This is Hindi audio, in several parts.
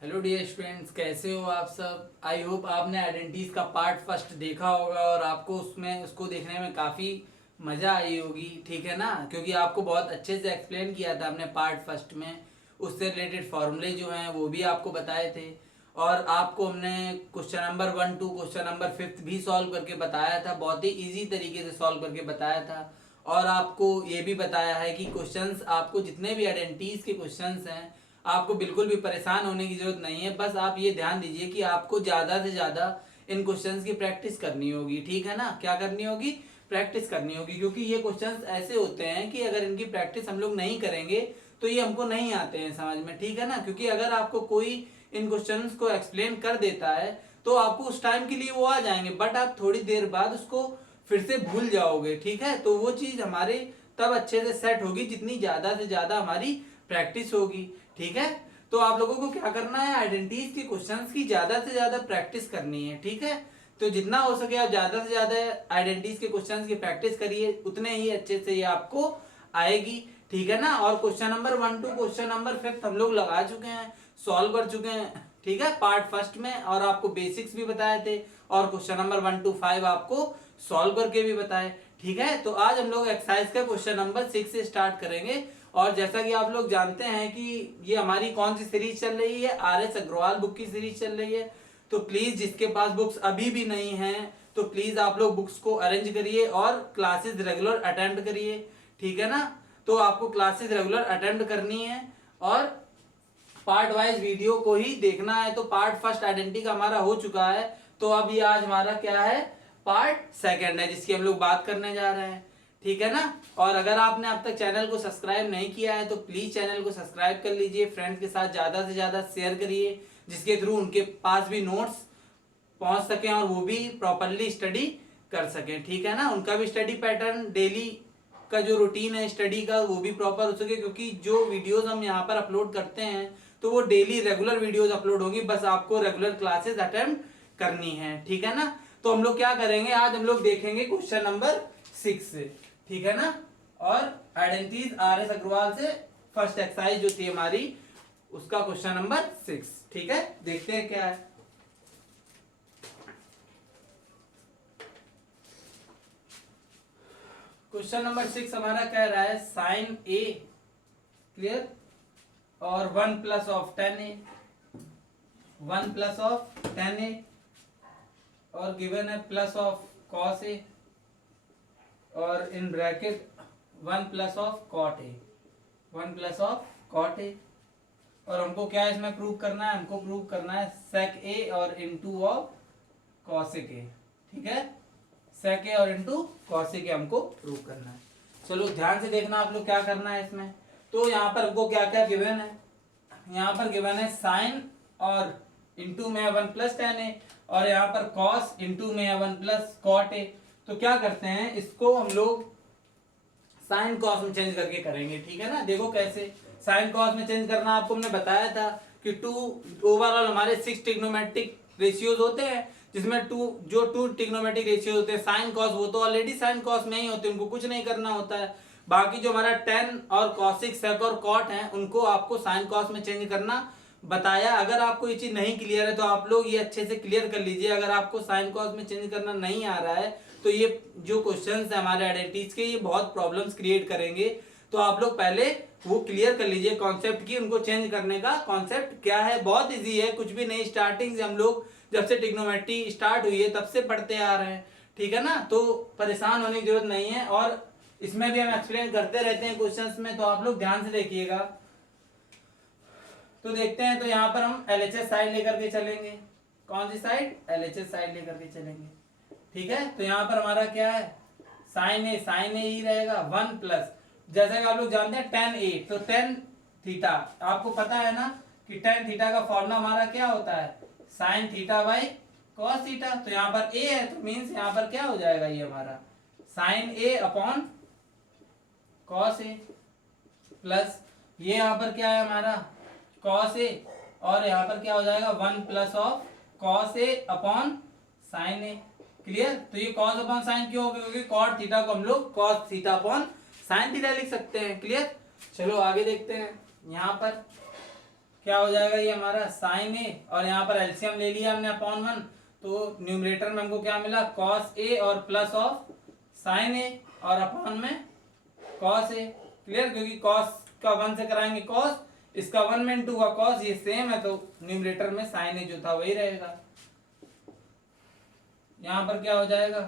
हेलो डियर स्टूडेंट्स, कैसे हो आप सब। आई होप आपने आइडेंटिटीज का पार्ट फर्स्ट देखा होगा और आपको उसको देखने में काफ़ी मज़ा आई होगी। ठीक है ना, क्योंकि आपको बहुत अच्छे से एक्सप्लेन किया था हमने पार्ट फर्स्ट में। उससे रिलेटेड फॉर्मूले जो हैं वो भी आपको बताए थे और आपको हमने question number 1 to question number 5 भी सॉल्व करके बताया था। बहुत ही ईजी तरीके से सॉल्व करके बताया था और आपको ये भी बताया है कि क्वेश्चंस, आपको जितने भी आइडेंटिटीज के क्वेश्चंस हैं, आपको बिल्कुल भी परेशान होने की जरूरत नहीं है। बस आप ये ध्यान दीजिए कि आपको ज़्यादा से ज़्यादा इन क्वेश्चंस की प्रैक्टिस करनी होगी। ठीक है ना, क्या करनी होगी? प्रैक्टिस करनी होगी, क्योंकि ये क्वेश्चंस ऐसे होते हैं कि अगर इनकी प्रैक्टिस हम लोग नहीं करेंगे तो ये हमको नहीं आते हैं समझ में। ठीक है ना, क्योंकि अगर आपको कोई इन क्वेश्चंस को एक्सप्लेन कर देता है तो आपको उस टाइम के लिए वो आ जाएंगे, बट आप थोड़ी देर बाद उसको फिर से भूल जाओगे। ठीक है, तो वो चीज हमारे तब अच्छे से सेट होगी जितनी ज्यादा से ज्यादा हमारी प्रैक्टिस होगी। ठीक है, तो आप लोगों को क्या करना है, आइडेंटिटीज के क्वेश्चंस की ज्यादा से ज्यादा प्रैक्टिस करनी है। ठीक है, तो जितना हो सके आप ज्यादा से ज्यादा आइडेंटिटीज के क्वेश्चंस की प्रैक्टिस करिए, उतने ही अच्छे से ये आपको आएगी। ठीक है ना, और question number 1 to question number 5 हम लोग लगा चुके हैं, सॉल्व कर चुके हैं। ठीक है, पार्ट फर्स्ट में, और आपको बेसिक्स भी बताए थे और क्वेश्चन नंबर 1 to 5 आपको सॉल्व करके भी बताए। ठीक है, तो आज हम लोग एक्सरसाइज का क्वेश्चन नंबर 6 से स्टार्ट करेंगे। और जैसा कि आप लोग जानते हैं कि ये हमारी कौन सी सीरीज चल रही है, RS अग्रवाल बुक की सीरीज चल रही है। तो प्लीज जिसके पास बुक्स अभी भी नहीं है तो प्लीज आप लोग बुक्स को अरेंज करिए और क्लासेस रेगुलर अटेंड करिए। ठीक है ना, तो आपको क्लासेस रेगुलर अटेंड करनी है और पार्ट वाइज वीडियो को ही देखना है। तो पार्ट फर्स्ट आइडेंटिटी का हमारा हो चुका है, तो अब ये आज हमारा क्या है, पार्ट सेकंड है, जिसकी हम लोग बात करने जा रहे हैं। ठीक है ना, और अगर आपने अब तक चैनल को सब्सक्राइब नहीं किया है तो प्लीज चैनल को सब्सक्राइब कर लीजिए, फ्रेंड्स के साथ ज्यादा से ज्यादा शेयर करिए, जिसके थ्रू उनके पास भी नोट्स पहुंच सके और वो भी प्रॉपरली स्टडी कर सके। ठीक है ना, उनका भी स्टडी पैटर्न, डेली का जो रूटीन है स्टडी का, वो भी प्रॉपर हो सके, क्योंकि जो वीडियोस हम यहाँ पर अपलोड करते हैं तो वो डेली रेगुलर वीडियोस अपलोड होंगी, बस आपको रेगुलर क्लासेस अटेंड करनी है। ठीक है ना, तो हम लोग क्या करेंगे, आज हम लोग देखेंगे क्वेश्चन नंबर 6। ठीक है ना, और आइडेंटिटीज RS अग्रवाल से फर्स्ट एक्सरसाइज जो थी हमारी, उसका क्वेश्चन नंबर 6। ठीक है, देखते हैं क्या है। क्वेश्चन नंबर 6 हमारा कह रहा है साइन A, क्लियर, और 1+10A, 1+10A, और गिवन है प्लस ऑफ कॉस A, और in bracket 1+cot A, 1+cot A। और हमको क्या इसमें प्रूव करना है, हमको प्रूव करना है sec A और इनटू ऑफ cosec A। ठीक है, sec A और इनटू cosec A हमको प्रूव करना है। चलो ध्यान से देखना आप लोग क्या करना है इसमें। तो यहाँ पर हमको क्या क्या गिवन है, यहाँ पर गिवन है साइन और इंटू में है 1+10A, और यहाँ पर कॉस इंटू में है 1+cot A। तो क्या करते हैं, इसको हम लोग साइन कॉस में चेंज करके करेंगे। ठीक है ना, देखो कैसे साइन कॉस में चेंज करना, आपको हमने बताया था कि ओवरऑल हमारे 6 ट्रिग्नोमेट्रिक रेशियोज होते हैं, जिसमें जो 2 ट्रिग्नोमेट्रिक रेशियोज होते हैं साइन कॉस, वो तो ऑलरेडी साइन कॉस में ही होते हैं, उनको कुछ नहीं करना होता है। बाकी जो हमारा टेन और कॉसिक, सेक और कॉट है, उनको आपको साइन कॉस में चेंज करना बताया। अगर आपको ये चीज नहीं क्लियर है तो आप लोग ये अच्छे से क्लियर कर लीजिए। अगर आपको साइन कॉस में चेंज करना नहीं आ रहा है तो ये जो क्वेश्चंस है हमारे आइडेंटिटीज के, ये बहुत प्रॉब्लम्स क्रिएट करेंगे। तो आप लोग पहले वो क्लियर कर लीजिए कॉन्सेप्ट की, उनको चेंज करने का कॉन्सेप्ट क्या है। बहुत इजी है, कुछ भी नहीं, स्टार्टिंग से हम लोग जब से ट्रिग्नोमेट्री स्टार्ट हुई है तब से पढ़ते आ रहे हैं। ठीक है ना, तो परेशान होने की जरूरत नहीं है, और इसमें भी हम एक्सप्लेन करते रहते हैं क्वेश्चंस में, तो आप लोग ध्यान से देखिएगा। तो देखते हैं, तो यहाँ पर हम LHS साइड लेकर के चलेंगे। कौन सी साइड? LHS साइड लेकर के चलेंगे। ठीक है, तो यहाँ पर हमारा क्या है, साइन ए ही रहेगा 1+, जैसा कि आप लोग जानते हैं tan A, तो tan थीटा, आपको पता है ना कि tan थीटा का फॉर्मूला हमारा क्या होता है, sin theta by cos theta. तो यहाँ पर A है तो मीन्स यहाँ पर क्या हो जाएगा, ये हमारा sin A upon cos A, plus ये यहाँ पर क्या है हमारा cos A, और यहाँ पर क्या हो जाएगा 1+cos A upon sin A। Clear, तो ये cos अपॉन sin क्यों होगा, क्योंकि cot थीटा को हम लोग cos theta upon sin theta लिख सकते हैं। क्लियर, चलो आगे देखते हैं। यहाँ पर क्या हो जाएगा ये हमारा साइन ए, और यहाँ पर एलसीएम ले लिया हमने अपॉन 1, तो न्यूमरेटर में हमको क्या मिला कॉस ए और प्लस ऑफ साइन ए और अपॉन में कॉस ए। क्लियर, क्योंकि कॉस का 1 से कराएंगे कॉस, इसका 1 में इंटू का कॉस, ये सेम है, तो न्यूमरेटर में साइन ए जो था वही रहेगा। यहाँ पर क्या हो जाएगा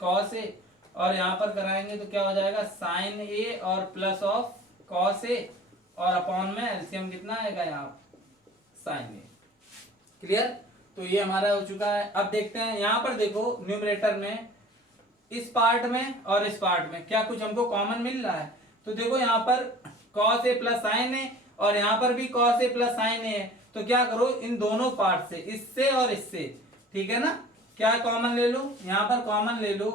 कॉस ए, और यहाँ पर कराएंगे तो क्या हो जाएगा साइन ए और प्लस ऑफ कॉस ए, और अपॉन में एलसीएम कितना आएगा यहाँ साइन ए। क्लियर, तो ये हमारा हो चुका है। अब देखते हैं यहाँ पर, देखो न्यूमरेटर में इस पार्ट में और इस पार्ट में क्या कुछ हमको कॉमन मिल रहा है। तो देखो यहाँ पर कॉस ए प्लस साइन ए, और यहाँ पर भी कॉस ए प्लस साइन ए है, तो क्या करो इन दोनों पार्ट से, इससे और इससे, ठीक है ना, क्या कॉमन ले लो, यहाँ पर कॉमन ले लो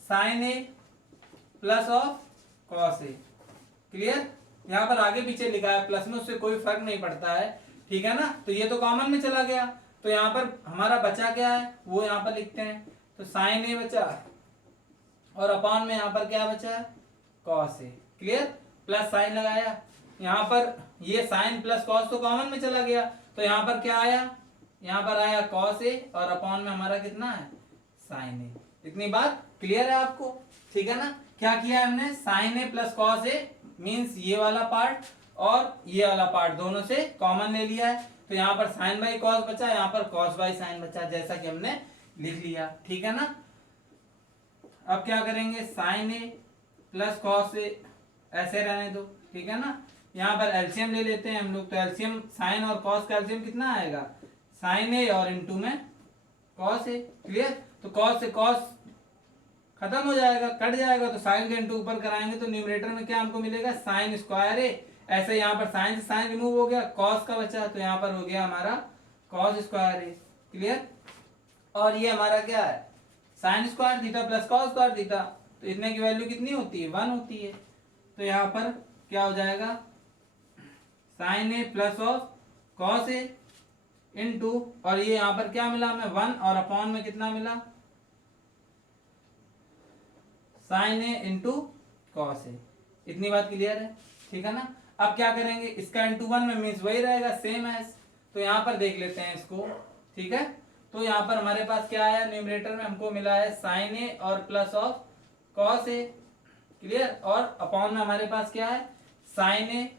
sine A plus of cos A. Clear, यहाँ पर आगे पीछे लिखा है प्लस में, उससे कोई फर्क नहीं पड़ता है, ठीक है ना। तो ये तो कॉमन में चला गया, तो यहाँ पर हमारा बचा क्या है वो यहाँ पर लिखते हैं, तो साइन ए बचा और अपॉन में यहाँ पर क्या बचा cos A. Clear, plus sign लगाया, यहाँ पर ये साइन प्लस कॉस तो कॉमन में चला गया, तो यहाँ पर क्या आया, यहाँ पर आया कॉस ए और अपॉन में हमारा कितना है साइन ए। इतनी बात क्लियर है आपको, ठीक है ना। क्या किया हमने, sign A plus cos A means ये वाला पार्ट और ये वाला पार्ट दोनों से कॉमन ले लिया है, तो यहाँ पर साइन बाई कॉस बचा, यहाँ पर कॉस बाई साइन बचा, जैसा कि हमने लिख लिया, ठीक है ना। अब क्या करेंगे sign A plus cos A ऐसे रहने दो, ठीक है ना। यहाँ पर एलसीएम ले लेते हैं हम लोग, तो एलसीएम साइन और कॉस का एलसीएम कितना आएगा साइन ए और इंटू में कॉस ए। क्लियर, तो कॉस से कॉस खत्म हो जाएगा, कट जाएगा, तो साइन के इंटू ऊपर कराएंगे तो न्यूमरेटर में क्या हमको मिलेगा साइन स्क्वायर ए। ऐसे यहाँ पर साइन से साइन रिमूव हो गया, कॉस का बचा, तो यहाँ पर हो गया हमारा कॉस स्क्वायर ए। क्लियर, और ये हमारा क्या है sine square theta plus cos square theta, तो इतने की वैल्यू कितनी होती है 1 होती है, तो यहाँ पर क्या हो जाएगा sine A plus of cos A into, और ये यहाँ पर क्या मिला हमें 1 और अपॉन में कितना मिला sign A into cos A. इतनी बात क्लियर है, ठीक है ना। अब क्या करेंगे, इसका इंटू 1 में मीन्स वही रहेगा सेम एज, तो यहाँ पर देख लेते हैं इसको, ठीक है। तो यहाँ पर हमारे पास क्या आया न्यूमरेटर में हमको मिला है साइन ए और plus of cos A. Clear, और अपॉन में हमारे पास क्या है sign A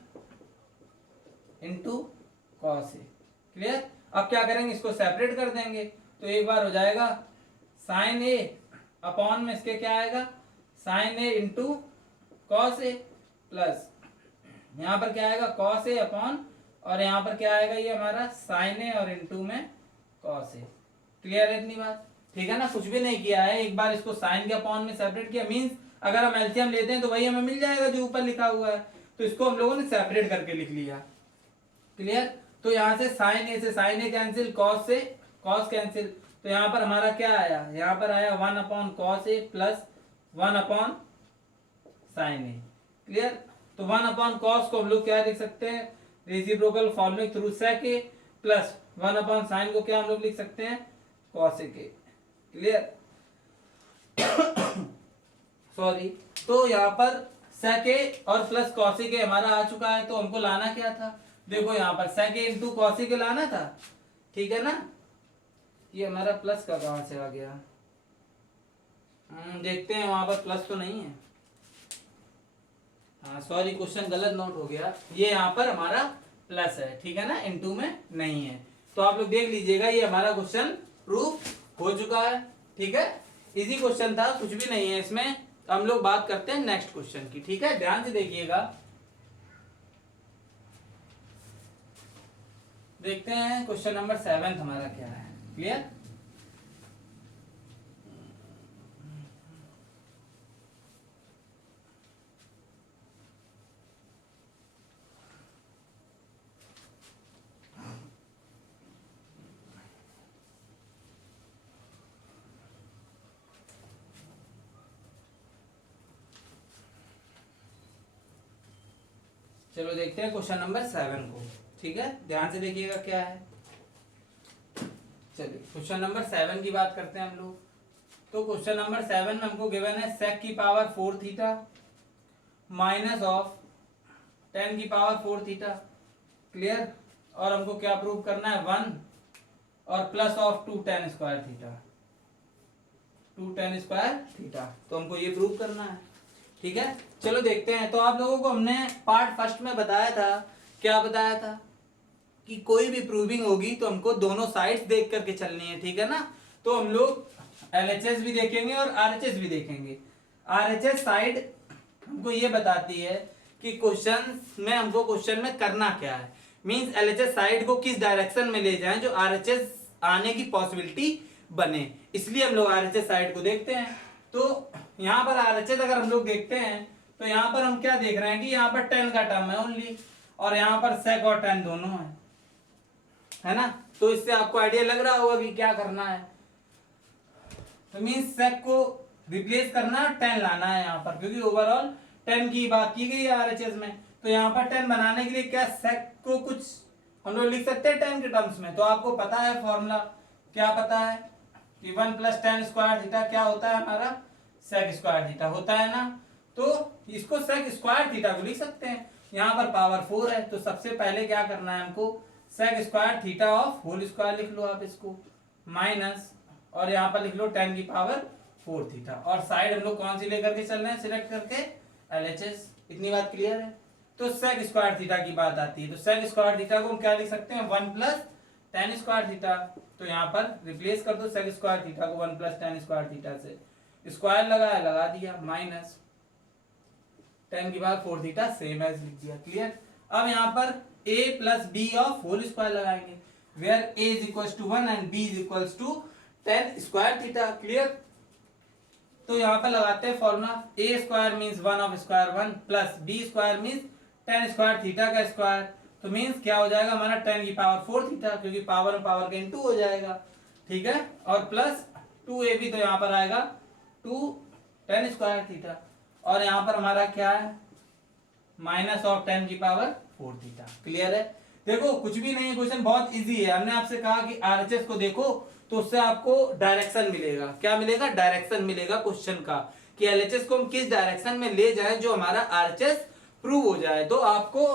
into cos A. Clear, अब क्या करेंगे इसको सेपरेट कर देंगे, तो एक बार हो जाएगा साइन ए अपॉन में इसके क्या आएगा sign A into cos A, plus यहाँ पर क्या आएगा कॉस ए अपॉन, और यहाँ पर क्या आएगा ये हमारा साइन ए और इंटू में कॉस ए। क्लियर है इतनी बात, ठीक है ना। कुछ भी नहीं किया है, एक बार इसको साइन के अपॉन में सेपरेट किया, मीन्स अगर हम एलसीएम लेते हैं तो वही हमें मिल जाएगा जो ऊपर लिखा हुआ है, तो इसको हम लोगों ने सेपरेट करके लिख लिया। क्लियर, तो यहाँ से साइन ए कैंसिल, कॉस से कॉस कैंसिल, तो यहाँ पर हमारा क्या आया, यहाँ पर आया 1 upon cos A plus 1 upon sign A. Clear, तो 1 अपॉन कॉस को हम लोग क्या लिख सकते हैं रेसिप्रोकल फॉर्मूले थ्रू सेक ए, प्लस 1 अपॉन साइन को क्या हम लोग लिख सकते हैं कॉस ए के। क्लियर, सॉरी, तो यहाँ पर सेक ए और प्लस कॉस ए के हमारा आ चुका है, तो हमको लाना क्या था, देखो यहाँ पर सेक ए इंटू कॉस ए के लाना था, ठीक है ना। ये हमारा प्लस का कहां से आ गया, देखते हैं, वहां पर प्लस तो नहीं है, हाँ सॉरी क्वेश्चन गलत नोट हो गया, ये यहाँ पर हमारा प्लस है, ठीक है ना, इनटू में नहीं है। तो आप लोग देख लीजिएगा, ये हमारा क्वेश्चन प्रूफ हो चुका है, ठीक है। इजी क्वेश्चन था, कुछ भी नहीं है इसमें। हम लोग बात करते हैं नेक्स्ट क्वेश्चन की, ठीक है, ध्यान से देखिएगा। देखते हैं क्वेश्चन नंबर 7 हमारा क्या है। क्लियर, चलो देखते हैं क्वेश्चन नंबर 7 को, ठीक है, ध्यान से देखिएगा क्या है। चलिए क्वेश्चन नंबर 7 की बात करते हैं हम लोग। तो क्वेश्चन नंबर 7 में हमको गिवन है सेक की पावर 4 थीटा माइनस ऑफ 10 की पावर 4 थीटा। क्लियर, और हमको क्या प्रूव करना है 1 और plus of 2 tan square theta, 2 tan square theta, तो हमको ये प्रूव करना है। ठीक है, चलो देखते हैं। तो आप लोगों को हमने पार्ट फर्स्ट में बताया था, क्या बताया था कि कोई भी प्रूविंग होगी तो हमको दोनों साइड्स देख करके चलनी है। ठीक है ना, तो हम लोग LHS भी देखेंगे और RHS भी देखेंगे। RHS साइड हमको ये बताती है कि क्वेश्चन में हमको क्वेश्चन में करना क्या है, मींस LHS साइड को किस डायरेक्शन में ले जाएं जो RHS आने की पॉसिबिलिटी बने, इसलिए हम लोग RHS साइड को देखते हैं। तो यहाँ पर RHS अगर हम लोग देखते हैं तो यहाँ पर हम क्या देख रहे हैं कि यहाँ पर tan का टर्म है ओनली, और यहाँ पर sec और tan दोनों है ना। तो इससे आपको आइडिया लग रहा होगा कि क्या करना है। तो मीन्स sec को रिप्लेस करना, tan लाना है यहाँ पर, क्योंकि ओवरऑल tan की बात की गई है RHS में। तो यहाँ पर tan बनाने के लिए क्या sec को कुछ हम लोग लिख सकते हैं tan के टर्म्स में। तो आपको पता है फॉर्मूला, क्या पता है कि 1 प्लस tan स्क्वायर थीटा क्या होता है हमारा, sec स्क्वायर थीटा होता है ना। तो इसको sec स्क्वायर थीटा को लिख सकते हैं। यहाँ पर पावर 4 है, तो सबसे पहले क्या करना है हमको, sec square theta of whole square लिख लो आप इसको, माइनस, और यहाँ पर लिख लो tan की पावर 4 थीटा, और साइड हम लोग कौन सी लेकर के चल रहे हैं, सिलेक्ट करके LHS। इतनी बात क्लियर है। तो sec स्क्वायर थीटा की बात आती है, तो sec स्क्वायर थीटा को हम क्या लिख सकते हैं, 1 प्लस tan स्क्वायर थीटा। तो यहाँ पर रिप्लेस कर दो sec स्क्वायर थीटा को 1 प्लस tan स्क्वायर थीटा से, स्क्वायर लगाया, लगा दिया, माइनस tan की पावर 4 थीटा सेम एज लिख दिया। क्लियर। अब यहाँ पर a plus B of whole square लगाएंगे, where a is equal to 1 and b is equal to tan square theta. Clear. तो यहाँ पर लगाते हैं formula, a square means 1 of square 1 plus b square means tan square theta का स्क्वायर। तो मीन्स क्या हो जाएगा हमारा tan की पावर 4 थीटा, क्योंकि पावर में पावर का इनटू हो जाएगा। ठीक है, और प्लस 2ab, तो यहाँ पर आएगा 2 tan स्क्वायर थीटा, और यहाँ पर हमारा क्या है, माइनस ऑफ tan की पावर 4 थीटा। क्लियर है। देखो कुछ भी नहीं है, क्वेश्चन बहुत इजी है। हमने आपसे कहा कि RHS को देखो तो उससे आपको डायरेक्शन मिलेगा। क्या मिलेगा, डायरेक्शन मिलेगा क्वेश्चन का, कि LHS को हम किस डायरेक्शन में ले जाएं जो हमारा RHS प्रूव हो जाए। तो आपको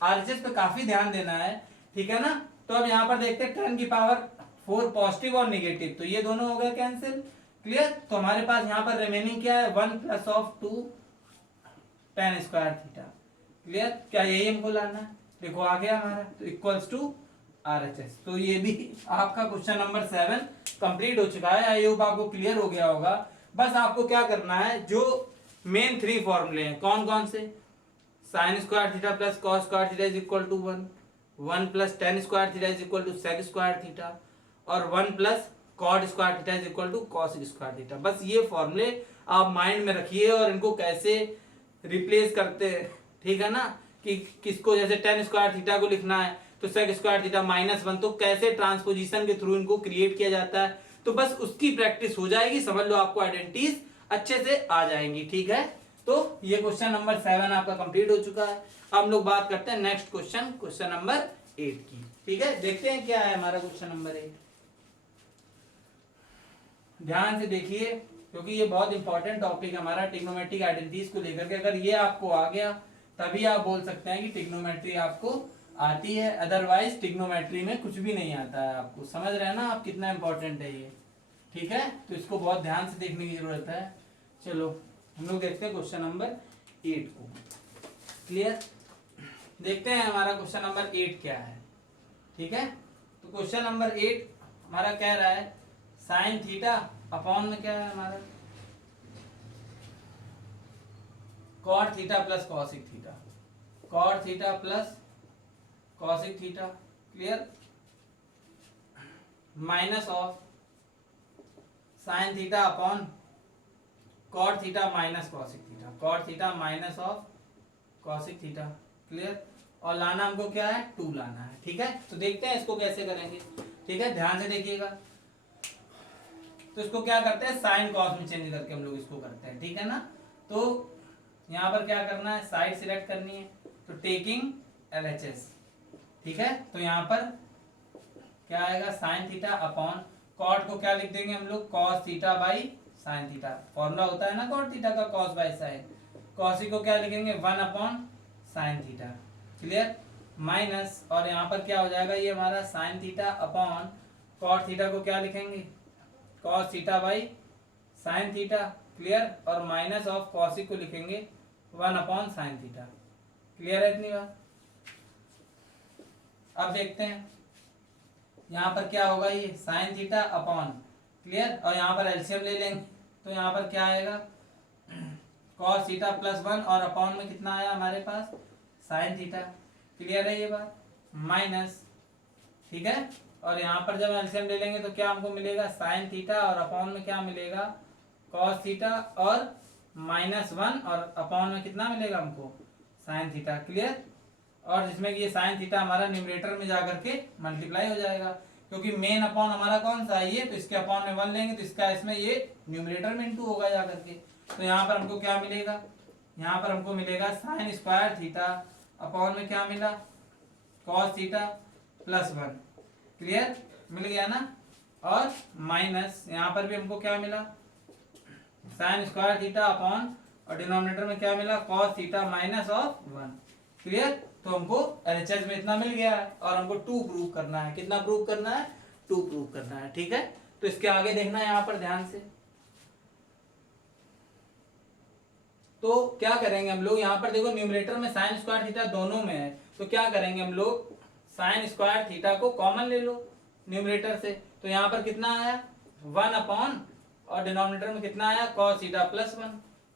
RHS पे काफी ध्यान देना है। ठीक है ना। तो अब यहाँ पर देखते हैं tan की पावर 4 पॉजिटिव और निगेटिव, तो ये दोनों हो गए कैंसिल। क्लियर। तो हमारे पास यहाँ पर रिमेनिंग क्या है, 1 plus of 2 tan square theta. Clear. क्या यही हमको लाना है, देखो आ गया हमारा, तो इक्वल्स टू RHS। तो ये भी आपका क्वेश्चन नंबर 7 कंप्लीट हो चुका है। आई होप आपको क्लियर हो गया होगा। बस आपको क्या करना है, जो मेन 3 फॉर्मूले हैं, कौन कौन से, sine square theta plus cos square theta is equal to 1, 1 plus tan square theta is equal to sec square theta, और 1 plus cot square theta is equal to cos square theta. बस ये फॉर्मूले आप माइंड में रखिए, और इनको कैसे रिप्लेस करते हैं, ठीक है ना, कि किसको, जैसे tan स्क्वायर थीटा को लिखना है तो sec स्क्वायर थीटा -1, तो कैसे ट्रांसपोजिशन के थ्रू इनको क्रिएट किया जाता है। तो बस उसकी प्रैक्टिस हो जाएगी, समझ लो आपको आइडेंटिटीज अच्छे से आ जाएंगी। ठीक है, तो ये क्वेश्चन नंबर 7 आपका कंप्लीट हो चुका है। अब हम लोग बात करते हैं नेक्स्ट क्वेश्चन, क्वेश्चन नंबर 8 की। ठीक है, देखते हैं क्या है हमारा क्वेश्चन नंबर 8। ध्यान से देखिए, क्योंकि ये बहुत इंपॉर्टेंट टॉपिक है हमारा ट्रिग्नोमेट्रिक आइडेंटिटीज को लेकर के। अगर ये आपको आ गया तभी आप बोल सकते हैं कि ट्रिग्नोमेट्री आपको आती है, अदरवाइज ट्रिग्नोमेट्री में कुछ भी नहीं आता है आपको। समझ रहे हैं ना आप कितना इंपॉर्टेंट है ये। ठीक है, तो इसको बहुत ध्यान से देखने की जरूरत है। चलो हम लोग देखते हैं क्वेश्चन नंबर 8 को। क्लियर। देखते हैं हमारा क्वेश्चन नंबर 8 क्या है। ठीक है, तो क्वेश्चन नंबर 8 हमारा कह रहा है साइन थीटा अपॉन में क्या है हमारा, cot theta plus cosec theta, cot theta plus cosec theta. Clear. Minus of sine theta upon cot theta minus cosec theta, cot theta minus of cosec theta. Clear. और लाना हमको क्या है, 2 लाना है। ठीक है, तो देखते हैं इसको कैसे करेंगे। ठीक है, ध्यान से देखिएगा। तो इसको क्या करते हैं, साइन कॉस में चेंज करके हम लोग इसको करते हैं। ठीक है ना। तो यहाँ पर क्या करना है, साइड सिलेक्ट करनी है, तो टेकिंग LHS। ठीक है, तो यहाँ पर क्या आएगा, साइन थीटा अपॉन कॉट को क्या लिख देंगे हम लोग, cos theta by sine theta. Formula होता है ना कॉट थीटा का, कॉस बाई साइन। कॉसी को क्या लिखेंगे, 1 upon sine theta. Clear. Minus, और यहाँ पर क्या हो जाएगा, ये हमारा sine theta upon cot theta को क्या लिखेंगे, cos theta by sine theta, clear, और माइनस ऑफ कॉसिक को लिखेंगे 1 अपॉन साइन थीटा। क्लियर है इतनी बात। अब देखते हैं यहाँ पर क्या होगा, ये साइन थीटा अपॉन, क्लियर, और यहाँ पर एलसीएम ले लेंगे तो यहाँ पर क्या आएगा, कॉस थीटा प्लस 1 और अपॉन में कितना आया हमारे पास, साइन थीटा। क्लियर है ये बात, माइनस, ठीक है, और यहाँ पर जब एलसीएम ले लेंगे तो क्या हमको मिलेगा, साइन थीटा, और अपॉन में क्या मिलेगा, कॉस थीटा, और -1, और अपॉन में कितना मिलेगा हमको, साइन थीटा। क्लियर, और जिसमें कि ये साइन थीटा हमारा न्यूमरेटर में जाकर के मल्टीप्लाई हो जाएगा, क्योंकि मेन अपॉन हमारा कौन सा है ये, तो इसके अपॉन में 1 लेंगे तो इसका इसमें ये न्यूमरेटर में इंटू होगा जाकर के। तो यहाँ पर हमको क्या मिलेगा, यहाँ पर हमको मिलेगा साइन स्क्वायर थीटा अपॉन में क्या मिला, कॉस थीटा प्लस 1। क्लियर, मिल गया ना, और माइनस यहाँ पर भी हमको क्या मिला, साइन स्क्वायर थीटा अपॉन, और डिनोमिनेटर में क्या मिला, cos theta minus of 1। Clear, तो हमको एलएचएस में इतना मिल गया है, और हमको 2 प्रूव करना है। कितना प्रूव करना है, 2 प्रूव करना है। ठीक है, तो इसके आगे देखना है यहाँ पर ध्यान से। तो क्या करेंगे हम लोग, यहाँ पर देखो न्यूमरेटर में साइन स्क्वायर थीटा दोनों में है, तो क्या करेंगे हम लोग, साइन स्क्वायर थीटा को कॉमन ले लो न्यूमरेटर से, तो यहाँ पर कितना आया, 1 अपॉन, और डिनोमिनेटर में कितना आया, cos theta plus 1।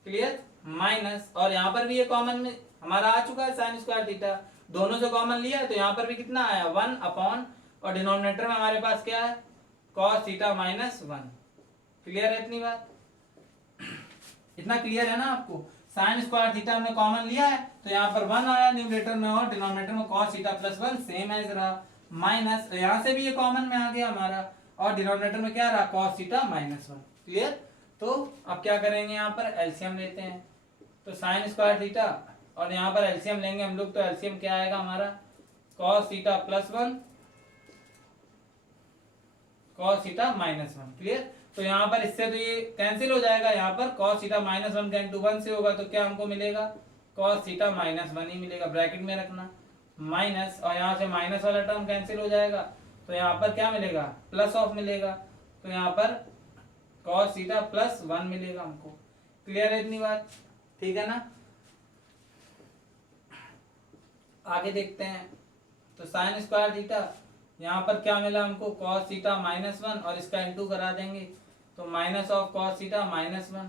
Clear, minus, और यहाँ पर भी ये कॉमन में हमारा आ चुका है साइन स्क्वायर थीटा, दोनों से कॉमन लिया है तो यहाँ पर भी कितना आया, 1 अपॉन, और डिनोमिनेटर में हमारे पास क्या है, कॉस थीटा माइनस 1। क्लियर है इतनी बात, इतना क्लियर है ना आपको। साइन स्क्वायर थीटा हमने कॉमन लिया है तो यहाँ पर 1 आया न्यूमरेटर में, और डिनोमिनेटर में cos theta plus 1 same as रहा, माइनस, यहाँ से भी ये कॉमन में आ गया हमारा, और डिनोमिनेटर में क्या रहा, कॉस थीटा माइनस 1। क्लियर, तो अब क्या करेंगे, यहाँ पर एलसीएम लेते हैं, तो साइन स्क्वायर थीटा, और यहाँ पर एलसीएम लेंगे हम लोग, तो एलसीएम क्या आएगा हमारा, cos theta plus 1, cos theta minus 1। Clear, तो यहाँ पर इससे तो ये कैंसिल हो जाएगा, यहाँ पर cos थीटा माइनस 1 का इंटू 1 से होगा तो क्या हमको मिलेगा, cos थीटा माइनस 1 ही मिलेगा, ब्रैकेट में रखना, माइनस, और यहाँ से माइनस वाला टर्म कैंसिल हो जाएगा तो यहाँ पर क्या मिलेगा, प्लस ऑफ मिलेगा, तो यहाँ पर cos थीटा प्लस 1 मिलेगा हमको। क्लियर है इतनी बात, ठीक है ना। आगे देखते हैं, तो साइन स्क्वायर थीटा, यहाँ पर क्या मिला हमको, cos थीटा माइनस 1, और इसका इंटू करा देंगे तो minus of cos theta minus 1,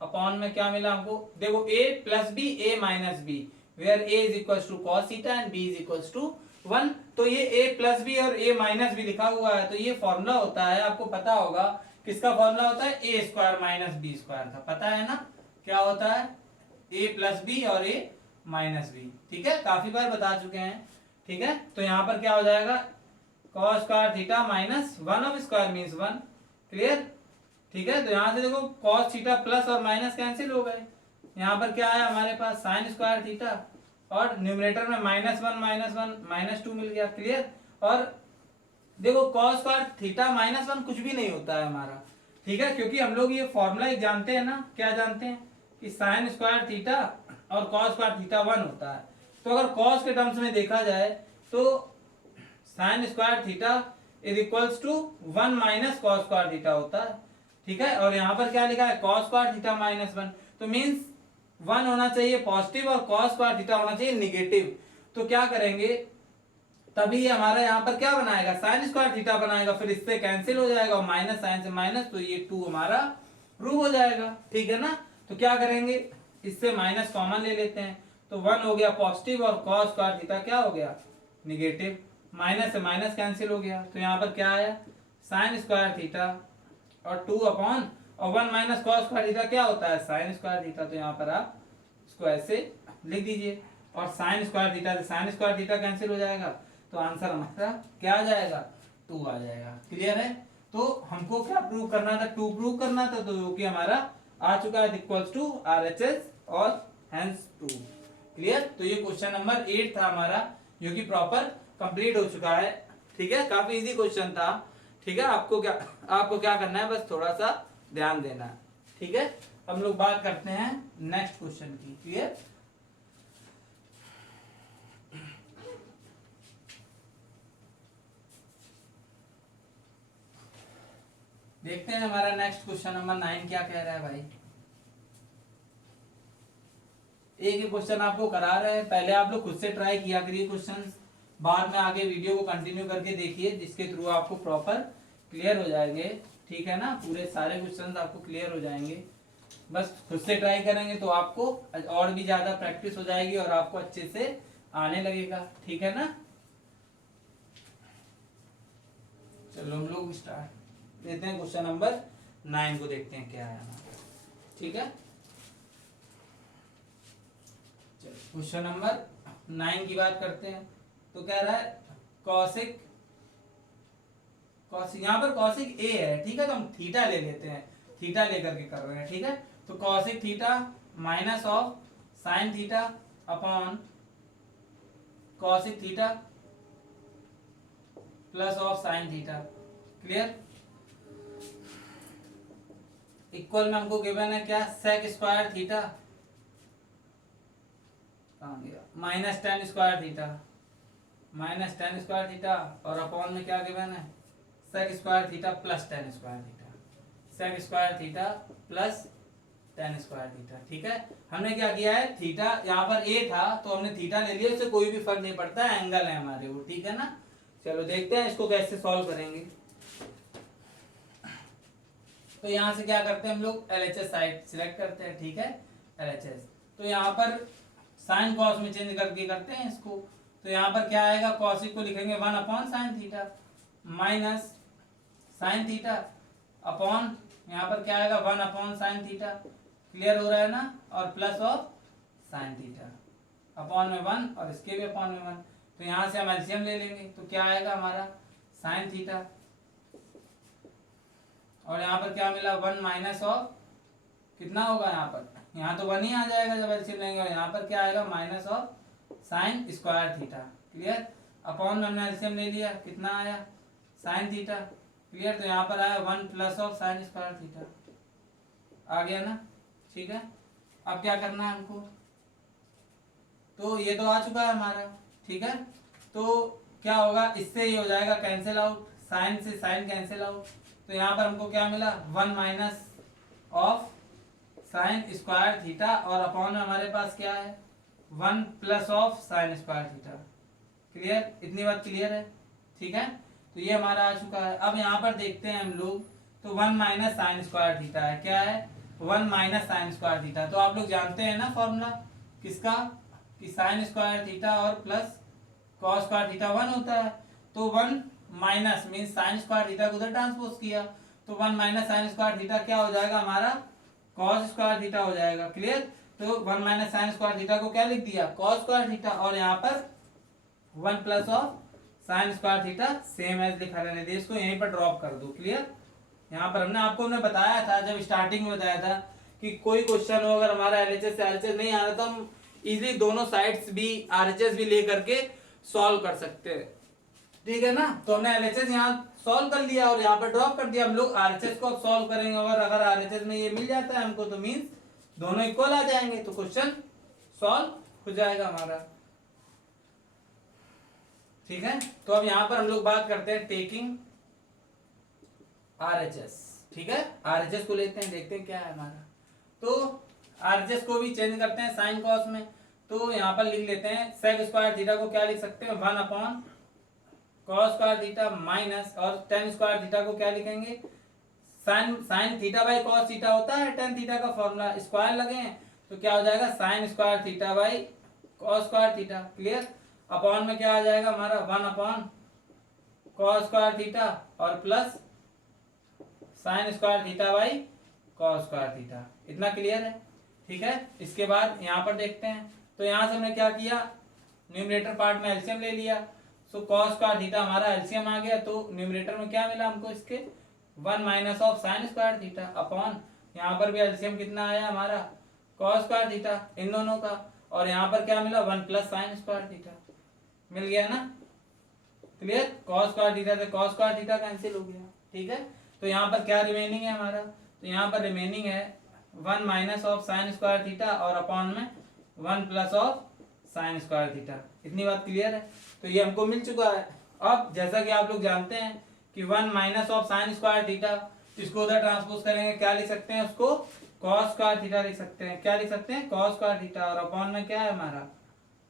upon में क्या मिला हमको, देखो a plus B, a minus B, where a is equal to cos theta and b is equal to 1। तो ये a प्लस बी और a माइनस बी लिखा हुआ है, तो ये फॉर्मूला होता है, आपको पता होगा किसका फॉर्मूला होता है, a square minus B square का, पता है ना क्या होता है, a प्लस बी और a माइनस बी। ठीक है, काफी बार बता चुके हैं। ठीक है, तो यहाँ पर क्या हो जाएगा, cos square theta minus 1 of square means 1। Clear, ठीक है, तो यहाँ से देखो cos थीटा प्लस और माइनस कैंसिल हो गए, यहाँ पर क्या आया हमारे पास, साइन स्क्वायर थीटा, और न्यूमरेटर में -1 -2 मिल गया। क्लियर, और देखो cos स्क्वायर थीटा -1 कुछ भी नहीं होता है हमारा, ठीक है, क्योंकि हम लोग ये फॉर्मूला एक जानते हैं ना, क्या जानते हैं कि साइन स्क्वायर थीटा और cos स्क्वायर थीटा 1 होता है। तो अगर cos के टर्म्स में देखा जाए तो sine square theta is equals to 1 minus cos square theta होता है। ठीक है, और यहाँ पर क्या लिखा है, cos स्क्वायर थीटा -1, तो मीन्स 1 होना चाहिए पॉजिटिव और cos स्क्वायर थीटा होना चाहिए निगेटिव। तो क्या करेंगे, तभी ये हमारा यहाँ पर क्या बनाएगा, साइन स्क्वायर थीटा बनाएगा, फिर इससे कैंसिल हो जाएगा, और माइनस साइन से माइनस, तो ये 2 हमारा प्रूव हो जाएगा। ठीक है ना, तो क्या करेंगे, इससे माइनस कॉमन ले लेते हैं, तो 1 हो गया पॉजिटिव और cos स्क्वायर थीटा क्या हो गया, निगेटिव, माइनस से माइनस कैंसिल हो गया, तो यहाँ पर क्या आया, साइन स्क्वायर थीटा और 2 अपॉन, और 1 माइनस cos स्क्वायर थीटा क्या होता है, साइन स्क्वायर थीटा, तो यहाँ पर आप इसको ऐसे लिख दीजिए, और साइन स्क्वायर थीटा से साइन स्क्वायर थीटा कैंसिल हो जाएगा, तो आंसर हमारा क्या आ जाएगा, 2 आ जाएगा। क्लियर है, तो हमको क्या प्रूव करना था, 2 प्रूव करना था, तो जो कि हमारा आ चुका है इक्वल्स टू RHS और हेंस 2। क्लियर, तो ये क्वेश्चन नंबर 8 था हमारा, जो कि प्रॉपर कंप्लीट हो चुका है। ठीक है, काफी इजी क्वेश्चन था। ठीक है, आपको क्या करना है, बस थोड़ा सा ध्यान देना है। ठीक है, हम लोग बात करते हैं नेक्स्ट क्वेश्चन की। क्लियर, देखते हैं हमारा नेक्स्ट क्वेश्चन नंबर 9 क्या कह रहा है भाई। एक ही क्वेश्चन आपको करा रहे हैं, पहले आप लोग खुद से ट्राई किया करिए क्वेश्चंस, बाद में आगे वीडियो को कंटिन्यू करके देखिए, जिसके थ्रू आपको प्रॉपर क्लियर हो जाएंगे। ठीक है ना, पूरे सारे क्वेश्चंस आपको क्लियर हो जाएंगे। बस खुद से ट्राई करेंगे तो आपको और भी ज्यादा प्रैक्टिस हो जाएगी और आपको अच्छे से आने लगेगा। ठीक है ना, चलो हम लोग स्टार्ट देते हैं, क्वेश्चन नंबर 9 को देखते हैं क्या है हमारा। ठीक है, क्वेश्चन नंबर 9 की बात करते हैं। तो कह रहा है कॉसिक, यहाँ पर कॉसिक ए है। ठीक है, तो हम थीटा ले लेते हैं, थीटा लेकर के कर रहे हैं। ठीक है, तो cosec theta minus of sine theta upon cosec theta plus of sine theta. Clear, equal में हमको गिवन है क्या, sec square theta minus tan square theta, minus tan square theta, और अपॉन में क्या गिवन है, sec square theta plus tan square theta, sec square theta plus tan square theta. ठीक है, हमने क्या किया है, थीटा यहाँ पर ए था तो हमने थीटा ले लिया, इससे कोई भी फर्क नहीं पड़ता है, एंगल है हमारे वो। ठीक है ना, चलो देखते हैं इसको कैसे सॉल्व करेंगे। तो यहाँ से क्या करते हैं हम लोग, एलएचएस साइड सिलेक्ट करते हैं। ठीक है, एलएचएस, तो यहाँ पर साइन कॉस में चेंज करके करते हैं इसको। तो यहाँ पर क्या आएगा, कॉसिक को लिखेंगे 1 upon sine theta minus sine theta upon यहाँ पर क्या आएगा 1 अपॉन साइन थीटा। क्लियर हो रहा है ना, और plus of sine theta upon में 1 और इसके भी अपॉन में 1। तो यहाँ से हम एलसीएम ले लेंगे, तो क्या आएगा हमारा साइन थीटा, और यहाँ पर क्या मिला 1 माइनस ऑफ कितना होगा, यहाँ तो 1 ही आ जाएगा जब एलसीएम लेंगे, और यहाँ पर क्या आएगा minus of sine square theta. Clear, upon में हमने एलसीएम ले लिया, कितना आया साइन थीटा। क्लियर, तो यहाँ पर आया 1 plus of sine square theta, आ गया ना। ठीक है, अब क्या करना है हमको, तो ये तो आ चुका है हमारा। ठीक है, तो क्या होगा, इससे ये हो जाएगा कैंसिल आउट, साइन से साइन कैंसिल आउट। तो यहाँ पर हमको क्या मिला 1 minus of sine square theta, और अपॉन में हमारे पास क्या है 1 plus of sine square theta. Clear, इतनी बात क्लियर है। ठीक है, तो ये हमारा आ चुका है। अब यहाँ पर देखते हैं हम लोग, तो 1 माइनस साइन स्क्वायर थीटा है, क्या है 1 माइनस साइन स्क्वायर थीटा। तो आप लोग जानते हैं ना फॉर्मूला किसका, कि साइन स्क्वायर थीटा और प्लस कॉस स्क्वायर थीटा 1 होता है। तो 1 minus means sign square theta को उधर ट्रांसपोज किया, तो 1 माइनस साइन स्क्वायर थीटा क्या हो जाएगा हमारा कॉस स्क्वायर थीटा हो जाएगा। क्लियर, तो 1 माइनस साइन स्क्वायर थीटा को क्या लिख दिया कॉस स्क्वायर थीटा, और यहाँ पर 1 plus of sine square theta same as लिखा रहने दे, इसको यहीं पर ड्रॉप कर दो। क्लियर, यहाँ पर हमने बताया था जब स्टार्टिंग में बताया था कि कोई क्वेश्चन हो अगर हमारा एलएचएस से आरएचएस नहीं आ रहा तो हम इजीली दोनों साइड्स भी आरएचएस भी ले करके सॉल्व कर सकते हैं। ठीक है ना, तो हमने एलएचएस यहाँ सॉल्व कर लिया और यहाँ पर ड्रॉप कर दिया। हम लोग आरएचएस को अब सॉल्व करेंगे, और अगर आरएचएस में ये मिल जाता है हमको तो मीन्स दोनों इक्वल आ जाएंगे, तो क्वेश्चन सॉल्व हो जाएगा हमारा। ठीक है, तो अब यहाँ पर हम लोग बात करते हैं टेकिंग आरएचएस। ठीक है, आरएचएस को लेते हैं, देखते हैं क्या है हमारा। तो आरएचएस को भी चेंज करते हैं साइन कॉस में, तो यहाँ पर लिख लेते हैं सेक स्क्वायर थीटा को क्या लिख सकते हैं 1 upon cos square theta minus, और टेन स्क्वायर थीटा को क्या लिखेंगे sign theta by cos theta होता है टेन थीटा का फॉर्मूला, स्क्वायर लगे हैं तो क्या हो जाएगा sign square theta by cos square theta. Clear, upon में क्या आ जाएगा हमारा 1 अपॉन कॉस स्क्वायर थीटा और plus sign square theta by cos square theta. इतना क्लियर है। ठीक है, इसके बाद यहाँ पर देखते हैं, तो यहाँ से हमने क्या किया न्यूमरेटर पार्ट में एलसीएम ले लिया, सो कॉस स्क्वायर थीटा हमारा एलसीएम आ गया, तो न्यूमरेटर में क्या मिला हमको इसके 1 minus of sine square theta upon यहाँ पर भी एलसीएम कितना आया हमारा कॉस स्क्वायर थीटा इन दोनों का, और यहाँ पर क्या मिला 1 प्लस साइन स्क्वायर थीटा मिल गया ना। क्लियर, कॉस स्क्वायर थीटा से कॉस स्क्वायर थीटा कैंसिल हो गया। ठीक है, तो यहाँ पर क्या रिमेनिंग है हमारा, तो यहाँ पर रिमेनिंग है 1 minus of sine square theta और अपॉन में 1 plus of sine square theta. इतनी बात क्लियर है, तो ये हमको मिल चुका है। अब जैसा कि आप लोग जानते हैं कि 1 minus of sine square theta, इसको उधर ट्रांसपोज करेंगे, क्या लिख सकते हैं उसको, cos स्क्वायर थीटा लिख सकते हैं। क्या लिख सकते हैं, cos स्क्वायर थीटा, और अपॉन में क्या है हमारा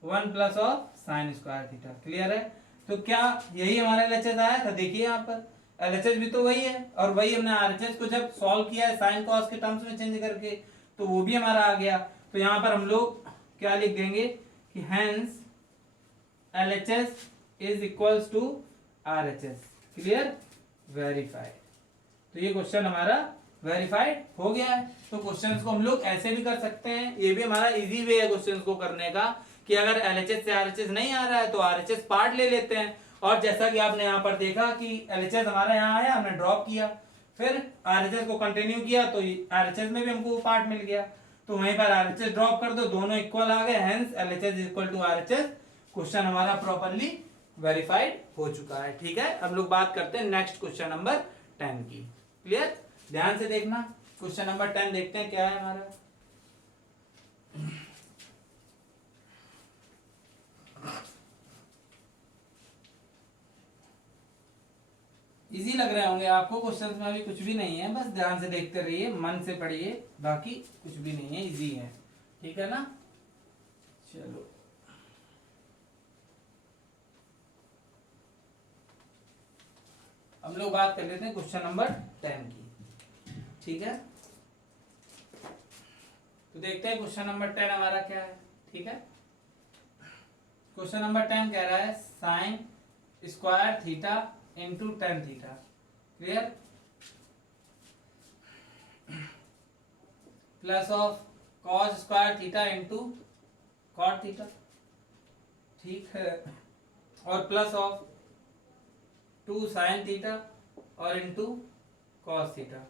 1 plus of sine square theta. Clear है। तो क्या यही हमारा एलएचएस आया था, देखिए यहाँ पर एलएचएस भी तो वही है, और वही हमने आरएचएस को जब सॉल्व किया है साइन कॉस के टर्म्स में चेंज करके, तो वो भी हमारा आ गया। तो यहाँ पर हम लोग क्या लिख देंगे कि hence LHS is equals to RHS. Clear, verified. तो ये क्वेश्चन हमारा वेरीफाइड हो गया है। तो क्वेश्चंस को हम लोग ऐसे भी कर सकते हैं, ये भी हमारा इजी वे है क्वेश्चंस को करने का, कि अगर एलएचएस से आरएचएस नहीं आ रहा है तो आरएचएस पार्ट ले लेते हैं। और जैसा कि आपने यहाँ पर देखा कि एलएचएस हमारा यहाँ आया, हमने ड्रॉप किया, फिर आरएचएस को कंटिन्यू किया, तो आरएचएस में भी हमको पार्ट मिल गया, तो वहीं पर आरएचएस ड्रॉप कर दो, दोनों इक्वल आ गए, hence LHS is equal to RHS. Question हमारा प्रॉपर्ली वेरीफाइड हो चुका है। ठीक है, हम लोग बात करते हैं नेक्स्ट क्वेश्चन नंबर 10 की। क्लियर, ध्यान से देखना, क्वेश्चन नंबर 10 देखते हैं क्या है हमारा। इजी लग रहे होंगे आपको, क्वेश्चंस में अभी कुछ भी नहीं है, बस ध्यान से देखते रहिए, मन से पढ़िए, बाकी कुछ भी नहीं है, इजी है। ठीक है ना, चलो हम लोग बात कर लेते हैं क्वेश्चन नंबर 10 की। ठीक है, तो देखते हैं क्वेश्चन नंबर 10 हमारा क्या है। ठीक है, क्वेश्चन नंबर 10 कह रहा है sine square theta into tan theta. Clear, plus of cos square theta into cot theta. ठीक है, और प्लस ऑफ 2 साइन थीटा और इंटू कॉस थीटा।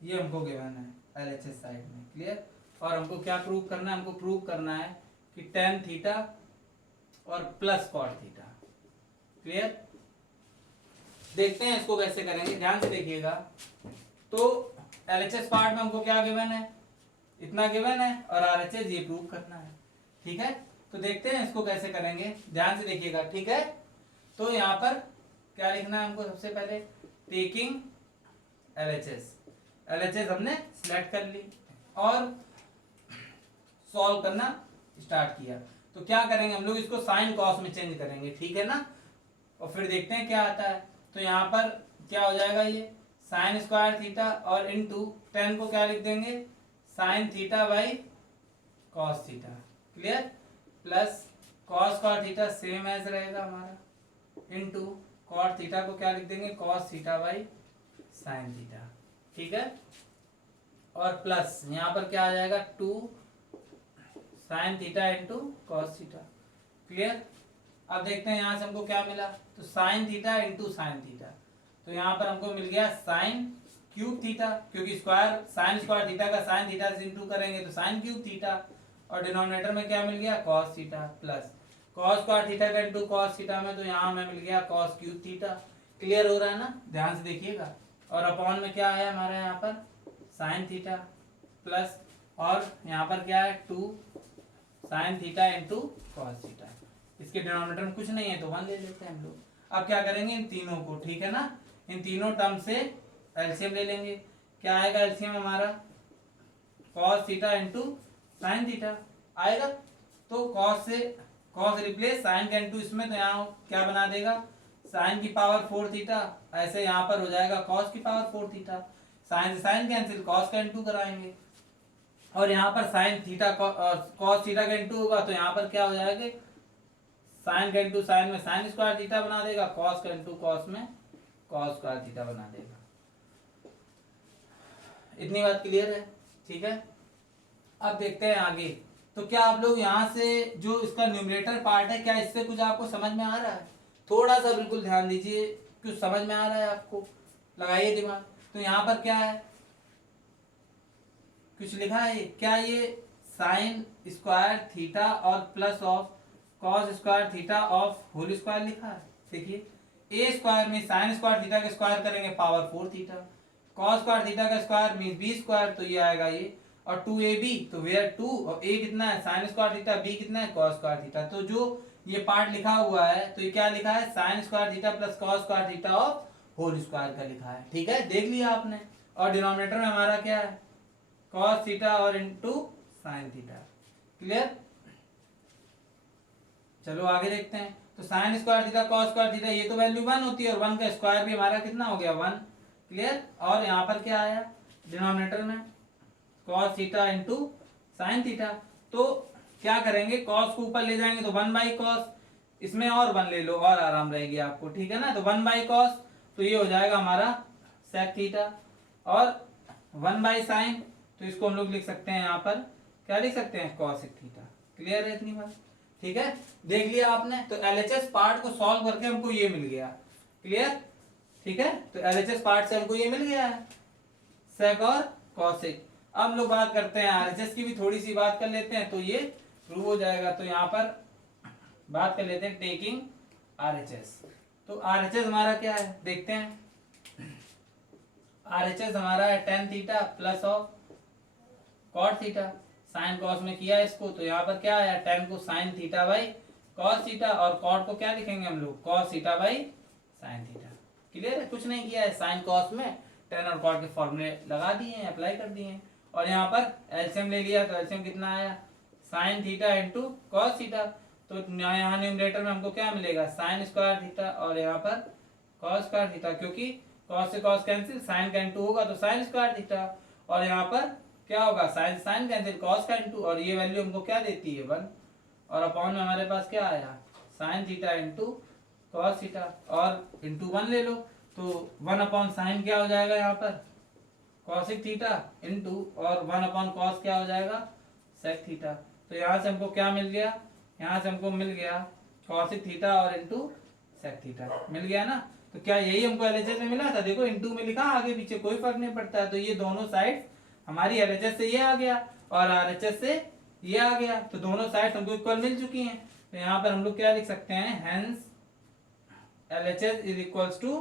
ये हमको गिवन है एलएचएस साइड में। क्लियर, और हमको क्या प्रूव करना है, हमको प्रूव करना है कि टेन थीटा और प्लस कॉट थीटा। क्लियर, देखते हैं इसको कैसे करेंगे, ध्यान से देखिएगा। तो एलएचएस पार्ट में हमको क्या गिवन है, इतना गिवन है, और आरएचएस ये प्रूव करना है। ठीक है, तो देखते हैं इसको कैसे करेंगे, ध्यान से देखिएगा। ठीक है, तो यहाँ पर क्या लिखना है हमको, सबसे पहले टेकिंग एलएचएस, एलएचएस हमने सिलेक्ट कर ली और सॉल्व करना स्टार्ट किया। तो क्या करेंगे हम लोग, इसको साइन कॉस में चेंज करेंगे। ठीक है ना, और फिर देखते हैं क्या आता है। तो यहाँ पर क्या हो जाएगा, ये साइन स्क्वायर थीटा और इनटू टेन को क्या लिख देंगे, sine theta by cos theta. Clear, plus cos square theta same as रहेगा हमारा, इनटू कॉट थीटा को क्या लिख देंगे, cos theta by sine theta. ठीक है, और प्लस यहाँ पर क्या आ जाएगा, 2 sine theta into cos theta. Clear, अब देखते हैं यहाँ से हमको क्या मिला, तो sine theta into sine theta, तो यहाँ पर हमको मिल गया साइन क्यूब थीटा, क्योंकि स्क्वायर साइन स्क्वायर थीटा का साइन थीटा से इंटू करेंगे तो साइन क्यूब थीटा, और डिनोमिनेटर में क्या मिल गया, cos theta, plus cos square theta का इंटू कॉस थीटा में, तो यहाँ हमें मिल गया कॉस क्यूब थीटा। क्लियर हो रहा है ना, ध्यान से देखिएगा। और अपॉन में क्या है हमारा यहाँ पर साइन थीटा, प्लस और यहाँ पर क्या है 2 sine theta into cos theta. इसके डिनोमिनेटर में कुछ नहीं है तो 1 ले लेते हैं हम लोग। अब क्या करेंगे, इन तीनों को, ठीक है ना, इन तीनों टर्म से एलसीएम ले लेंगे। क्या आएगा एलसीएम हमारा, cos theta into sine theta आएगा। तो कॉस से कॉस रिप्लेस साइन का इंटू इसमें, तो यहाँ क्या बना देगा, साइन की पावर 4 थीटा, ऐसे यहाँ पर हो जाएगा कॉस की पावर 4 थीटा। साइन से साइन कैंसिल, कॉस का इंटू कराएंगे, और यहाँ पर साइन थीटा कॉस थीटा का इंटू होगा, तो यहाँ पर क्या हो जाएगा, साइन का इंटू साइन में साइन स्क्वायर थीटा बना देगा, कॉस का इंटू कॉस में कॉस स्क्वायर थीटा बना देगा। इतनी बात क्लियर है। ठीक है, अब देखते हैं आगे। तो क्या आप लोग यहाँ से जो इसका न्यूमरेटर पार्ट है, क्या इससे कुछ आपको समझ में आ रहा है, थोड़ा सा बिल्कुल ध्यान दीजिए, कुछ समझ में आ रहा है आपको, लगाइए दिमाग। तो यहाँ पर क्या है, कुछ लिखा है क्या, ये साइन स्क्वायर थीटा और plus of cos square theta of whole square लिखा है। देखिए, ए स्क्वायर में साइन स्क्वायर थीटा का स्क्वायर करेंगे power 4 theta, cos square theta का स्क्वायर मीन बी स्क्वायर, तो ये आएगा ये, और 2ab, तो वेयर 2 और a कितना है साइन स्क्वायर थीटा, b कितना है कॉस स्क्वायर थीटा। तो जो ये पार्ट लिखा हुआ है, तो ये क्या लिखा है, sine square theta plus cos square theta of whole square का लिखा है। ठीक है, देख लिया आपने। और डिनोमिनेटर में हमारा क्या है, कॉस थीटा और इंटू साइन थीटा। क्लियर। चलो आगे देखते हैं। तो sine square theta cos square theta, ये तो वैल्यू 1 होती है और 1 का स्क्वायर भी हमारा कितना हो गया 1। क्लियर। और यहाँ पर क्या आया डिनोमिनेटर में, cos theta into sine theta. तो क्या करेंगे, कॉस को ऊपर ले जाएंगे तो 1/cos, इसमें और 1 ले लो और आराम रहेगी आपको, ठीक है ना। तो 1/cos, तो ये हो जाएगा हमारा sec थीटा, और 1/sin, तो इसको हम लोग लिख सकते हैं यहाँ पर, क्या लिख सकते हैं, cosec थीटा। क्लियर है इतनी बात, ठीक है। देख लिया आपने। तो LHS पार्ट को सॉल्व करके हमको ये मिल गया। क्लियर, ठीक है। तो LHS पार्ट से हमको ये मिल गया है, sec और cosec। अब हम लोग बात करते हैं RHS की भी, थोड़ी सी बात कर लेते हैं तो ये प्रूव हो जाएगा। तो यहाँ पर बात कर लेते हैं टेकिंग RHS। तो RHS हमारा क्या है देखते हैं। RHS हमारा है tan theta plus of cot theta, sine cos में किया इसको, तो यहाँ पर क्या आया, tan को sin theta by cos theta, और cot को क्या लिखेंगे हम लोग, cos theta by sin theta. Clear है, कुछ नहीं किया है, sin cos में tan और cot के फॉर्मूले लगा दिए हैं, अप्लाई कर दिए हैं। और यहाँ पर एलसीएम ले लिया, तो एलसीएम कितना आया, sin theta into cos theta. तो यहाँ न्यूमरेटर में हमको क्या मिलेगा, sin स्क्वायर थीटा, और यहाँ पर cos स्क्वायर थीटा, क्योंकि cos से cos कैंसिल, sin का इंटू होगा तो sin स्क्वायर थीटा, और यहाँ पर क्या होगा, sin कैंसिल, cos का इंटू, और ये वैल्यू हमको क्या देती है 1, और अपॉन में हमारे पास क्या आया, sin theta into cos theta, और इंटू 1 ले लो, तो 1/sin क्या हो जाएगा यहाँ पर, cosic थीटा इंटू, और 1/cos क्या हो जाएगा, sec थीटा। तो यहाँ से हमको क्या मिल गया, यहाँ से हमको मिल गया cosic थीटा और इंटू sec थीटा मिल गया ना। तो क्या यही हमको LHS में मिला था, देखो इंटू में लिखा, आगे पीछे कोई फर्क नहीं पड़ता है। तो ये दोनों साइड हमारी LHS से ये आ गया और RHS से ये आ गया, तो दोनों साइड हमको इक्वल मिल चुकी हैं। तो यहाँ पर हम लोग क्या लिख सकते हैं, hence LHS is equals to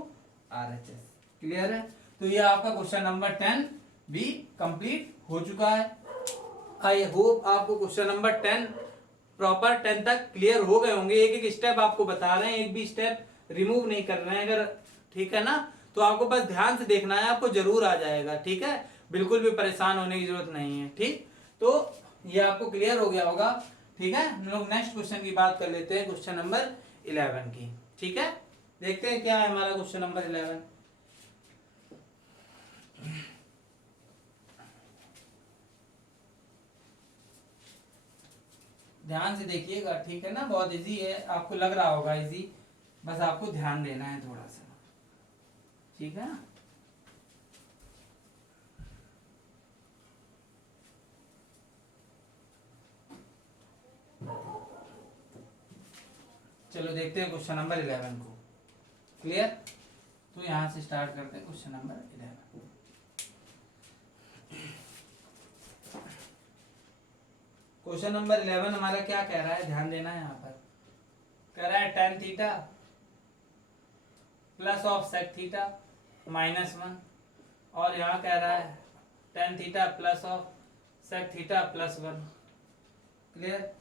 RHS। Clear है। तो ये आपका क्वेश्चन नंबर 10 भी कंप्लीट हो चुका है। आई होप आपको क्वेश्चन नंबर 10 प्रॉपर 10 तक क्लियर हो गए होंगे। एक एक स्टेप आपको बता रहे हैं, एक भी स्टेप रिमूव नहीं कर रहे हैं, अगर ठीक है ना। तो आपको बस ध्यान से देखना है, आपको जरूर आ जाएगा, ठीक है। बिल्कुल भी परेशान होने की जरूरत नहीं है, ठीक। तो ये आपको क्लियर हो गया होगा, ठीक है। हम लोग नेक्स्ट क्वेश्चन की बात कर लेते हैं, क्वेश्चन नंबर 11 की, ठीक है। देखते हैं क्या है हमारा क्वेश्चन नंबर 11। ध्यान से देखिएगा, ठीक है ना। बहुत इजी है, आपको लग रहा होगा इजी, बस आपको ध्यान देना है थोड़ा सा, ठीक है ना। चलो देखते हैं क्वेश्चन नंबर 11 को। क्लियर। तो यहां से स्टार्ट करते हैं क्वेश्चन नंबर 11। क्वेश्चन नंबर 11 हमारा क्या कह रहा है, ध्यान देना है। यहाँ पर कह रहा है tan theta plus of sec theta -1, और यहाँ कह रहा है tan theta plus of sec theta +1। Clear.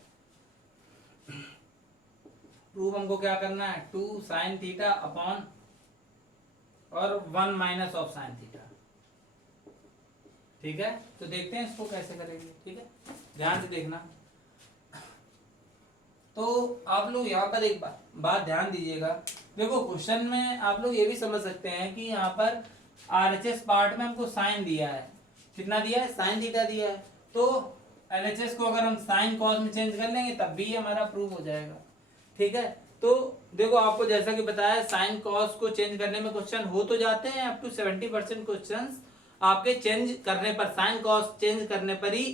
Proof हमको क्या करना है, 2 sin थीटा अपॉन और 1 माइनस ऑफ sin थीटा, ठीक है। तो देखते हैं इसको कैसे करेंगे, ठीक है। ध्यान से देखना। तो आप लोग यहाँ पर एक बात ध्यान दीजिएगा। देखो क्वेश्चन में आप लोग ये भी समझ सकते हैं कि यहाँ पर RHS पार्ट में हमको साइन दिया है, कितना दिया है, साइन थीटा दिया है। तो LHS को अगर हम साइन कॉस में चेंज कर लेंगे तब भी हमारा प्रूव हो जाएगा, ठीक है। तो देखो आपको जैसा कि बताया, साइन कॉस को चेंज करने में क्वेश्चन हो तो जाते हैं, अप टू 70% क्वेश्चन आपके चेंज करने पर, साइन कॉस चेंज करने पर ही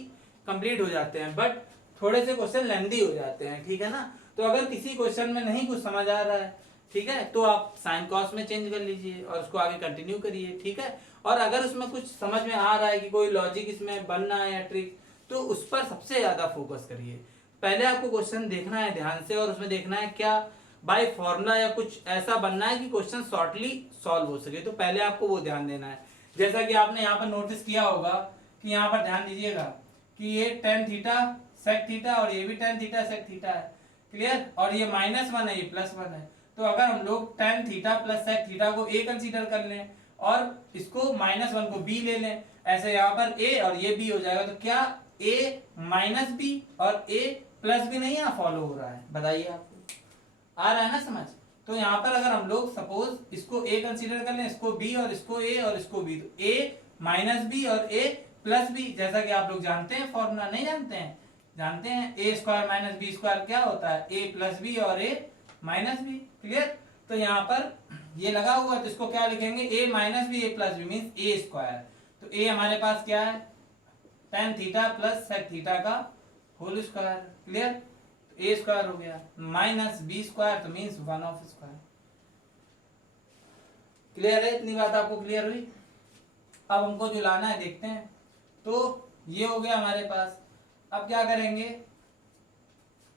कंप्लीट हो जाते हैं, बट थोड़े से क्वेश्चन लेंदी हो जाते हैं, ठीक है ना। तो अगर किसी क्वेश्चन में नहीं कुछ समझ आ रहा है, ठीक है, तो आप साइन कॉस में चेंज कर लीजिए और उसको आगे कंटिन्यू करिए, ठीक है। और अगर उसमें कुछ समझ में आ रहा है कि कोई लॉजिक इसमें बनना है या ट्रिक, तो उस पर सबसे ज्यादा फोकस करिए। पहले आपको क्वेश्चन देखना है ध्यान से, और उसमें देखना है क्या बाय फॉर्मूला या कुछ ऐसा बनना है कि क्वेश्चन शॉर्टली सॉल्व हो सके, तो पहले आपको वो ध्यान देना है। जैसा कि आपने यहाँ पर नोटिस किया होगा कि यहाँ पर ध्यान दीजिएगा कि ये tan थीटा sec थीटा और ये भी tan थीटा sec थीटा है। क्लियर। और ये -1 है, ये +1 है। तो अगर हम लोग tan theta plus sec theta को a कंसीडर कर लें और इसको -1 को b ले लें, ऐसे यहाँ पर a और ये b हो जाएगा। तो क्या a माइनस b और a प्लस b नहीं यहाँ फॉलो हो रहा है? बताइए, आपको आ रहा है ना समझ? तो यहाँ पर अगर हम लोग सपोज इसको a कंसीडर कर लें, इसको b और इसको a और इसको b, तो a माइनस b और a प्लस b, जैसा कि आप लोग जानते हैं फॉर्मूला, नहीं जानते हैं? जानते हैं, ए स्क्वायर माइनस बी स्क्वायर क्या होता है? a प्लस बी और a माइनस बी। क्लियर? तो यहाँ पर ये लगा हुआ है, तो इसको क्या लिखेंगे? a minus B a plus B means a square. तो a हमारे पास क्या है? tan theta plus sec theta का whole square. Clear? A square हो गया माइनस बी स्क्वायर, तो मीन्स 1 ऑफ स्क्वायर। क्लियर है? इतनी बात आपको क्लियर हुई? अब हमको जो लाना है देखते हैं। तो ये हो गया हमारे पास। अब क्या करेंगे?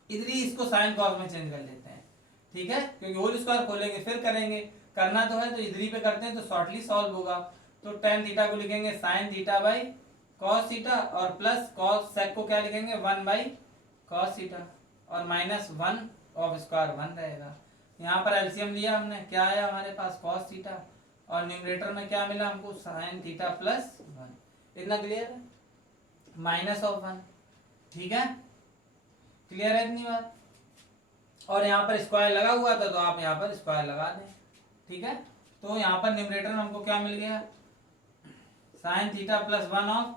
इधर ही इसको साइन कॉस में चेंज कर लेते हैं, ठीक है? क्योंकि होल स्क्वायर खोलेंगे फिर करेंगे, करना तो है, तो इधर ही पे करते हैं तो शॉर्टली सॉल्व होगा। तो tan थीटा को लिखेंगे sign theta by cos theta, और प्लस कॉस सेक को क्या लिखेंगे? 1 बाई कॉस थीटा, और माइनस 1 ऑफ स्क्वायर 1 रहेगा। यहाँ पर एलसीएम लिया हमने, क्या आया हमारे पास? कॉस थीटा, और न्यूमरेटर में क्या मिला हमको? Sign theta plus 1। इतना क्लियर है? माइनस ऑफ 1, ठीक है? क्लियर है इतनी बात? और यहाँ पर स्क्वायर लगा हुआ था, तो आप यहाँ पर स्क्वायर लगा दें, ठीक है? तो यहाँ पर न्यूमरेटर में हमको क्या मिल गया? Sine theta plus 1 of